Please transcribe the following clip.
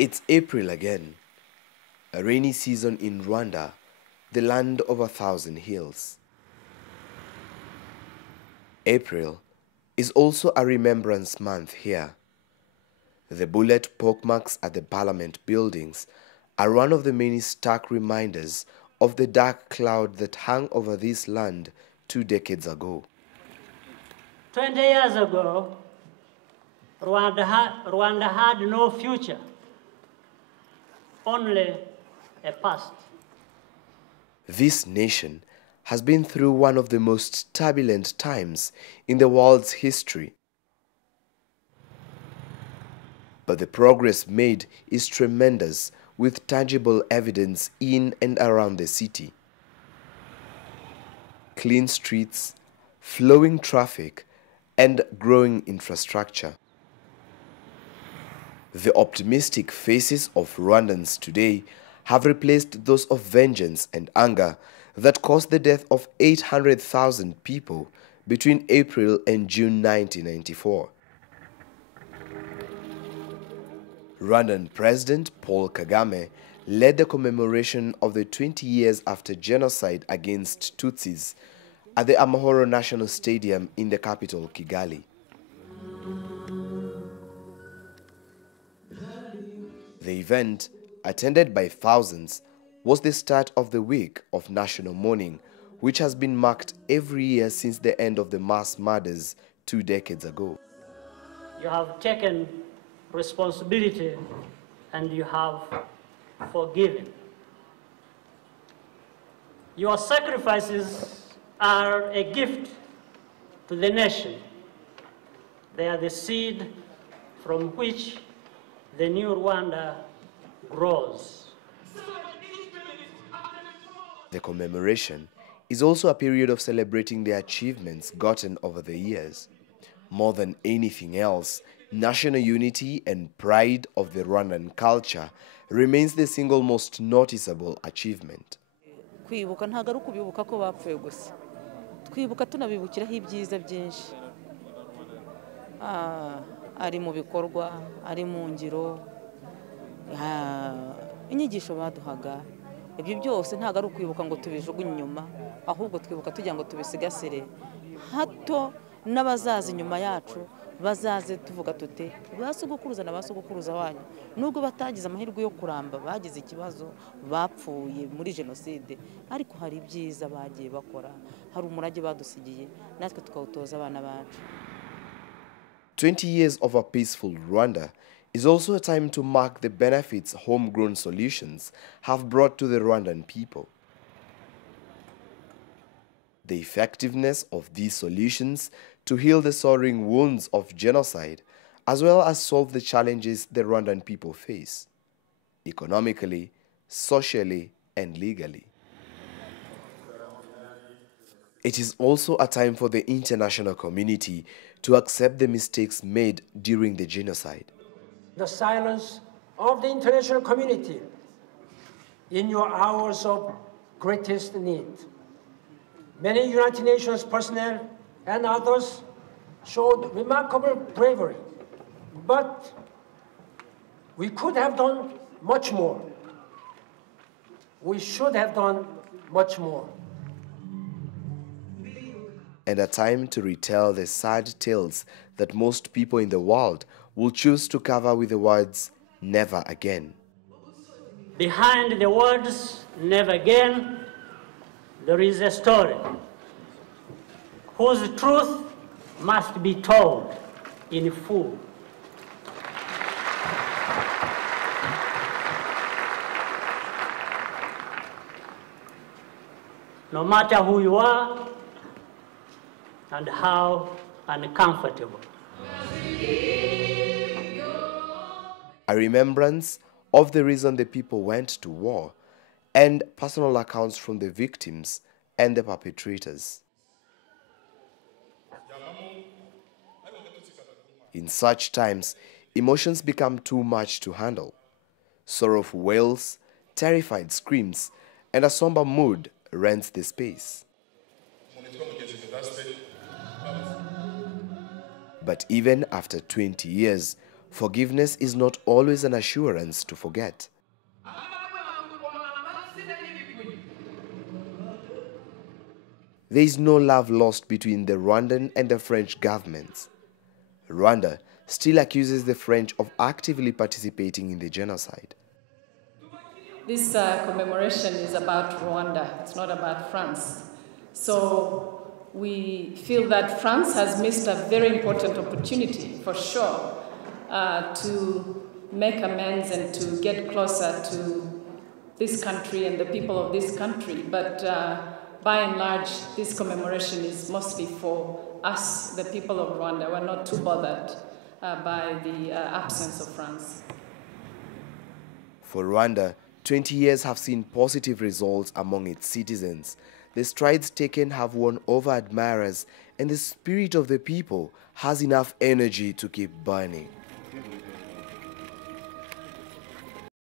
It's April again, a rainy season in Rwanda, the land of 1,000 hills. April is also a remembrance month here. The bullet pockmarks at the parliament buildings are one of the many stark reminders of the dark cloud that hung over this land 2 decades ago. 20 years ago, Rwanda had no future, only a past. This nation has been through one of the most turbulent times in the world's history. But the progress made is tremendous, with tangible evidence in and around the city. Clean streets, flowing traffic, and growing infrastructure. The optimistic faces of Rwandans today have replaced those of vengeance and anger that caused the death of 800,000 people between April and June 1994. Rwandan President Paul Kagame led the commemoration of the 20 years after genocide against Tutsis at the Amahoro National Stadium in the capital, Kigali. The event, attended by thousands, was the start of the week of national mourning, which has been marked every year since the end of the mass murders 2 decades ago. You have taken responsibility and you have forgiven. Your sacrifices are a gift to the nation. They are the seed from which the new Rwanda grows. The commemoration is also a period of celebrating the achievements gotten over the years. More than anything else, national unity and pride of the Rwandan culture remains the single most noticeable achievement. Kwibuka ntago ari ukubibuka ko bapfuye gusa. Twibuka tunabibukiraho ibyiza byinshi. Ari mu bikorwa, ari mu ngiro, inyigisho baduhaga. Ibyo byose ntago ari ukwibuka ngo tubijugunye inyuma, ahubwo twibuka tugira ngo tubisigasire. Hato n'abazaza inyuma yacu bazaze tuvuga tute basugukuruza na basugukuruza wanyu nubwo batagize amahirwe yo kuramba bagize ikibazo bapfuye muri genocide ariko hari ibyiza bagiye bakora hari umurage badusigiye natwe tukawutoza abana bacu. 20 years of a peaceful Rwanda is also a time to mark the benefits homegrown solutions have brought to the Rwandan people. The effectiveness of these solutions to heal the soaring wounds of genocide, as well as solve the challenges the Rwandan people face, economically, socially, and legally. It is also a time for the international community to accept the mistakes made during the genocide. The silence of the international community in your hours of greatest need. Many United Nations personnel and others showed remarkable bravery, but we could have done much more. We should have done much more. And a time to retell the sad tales that most people in the world will choose to cover with the words, "Never again." Behind the words, "never again," there is a story whose truth must be told in full. No matter who you are and how uncomfortable. A remembrance of the reason the people went to war and personal accounts from the victims and the perpetrators. In such times, emotions become too much to handle. Sorrowful wails, terrified screams, and a somber mood rents the space. But even after 20 years, Forgiveness is not always an assurance to forget. There is no love lost between the Rwandan and the French governments. Rwanda still accuses the French of actively participating in the genocide. This commemoration is about Rwanda, it's not about France. So we feel that France has missed a very important opportunity, for sure, to make amends and to get closer to this country and the people of this country. But by and large, this commemoration is mostly for us, the people of Rwanda. We're not too bothered by the absence of France. For Rwanda, 20 years have seen positive results among its citizens. The strides taken have won over admirers, and the spirit of the people has enough energy to keep burning.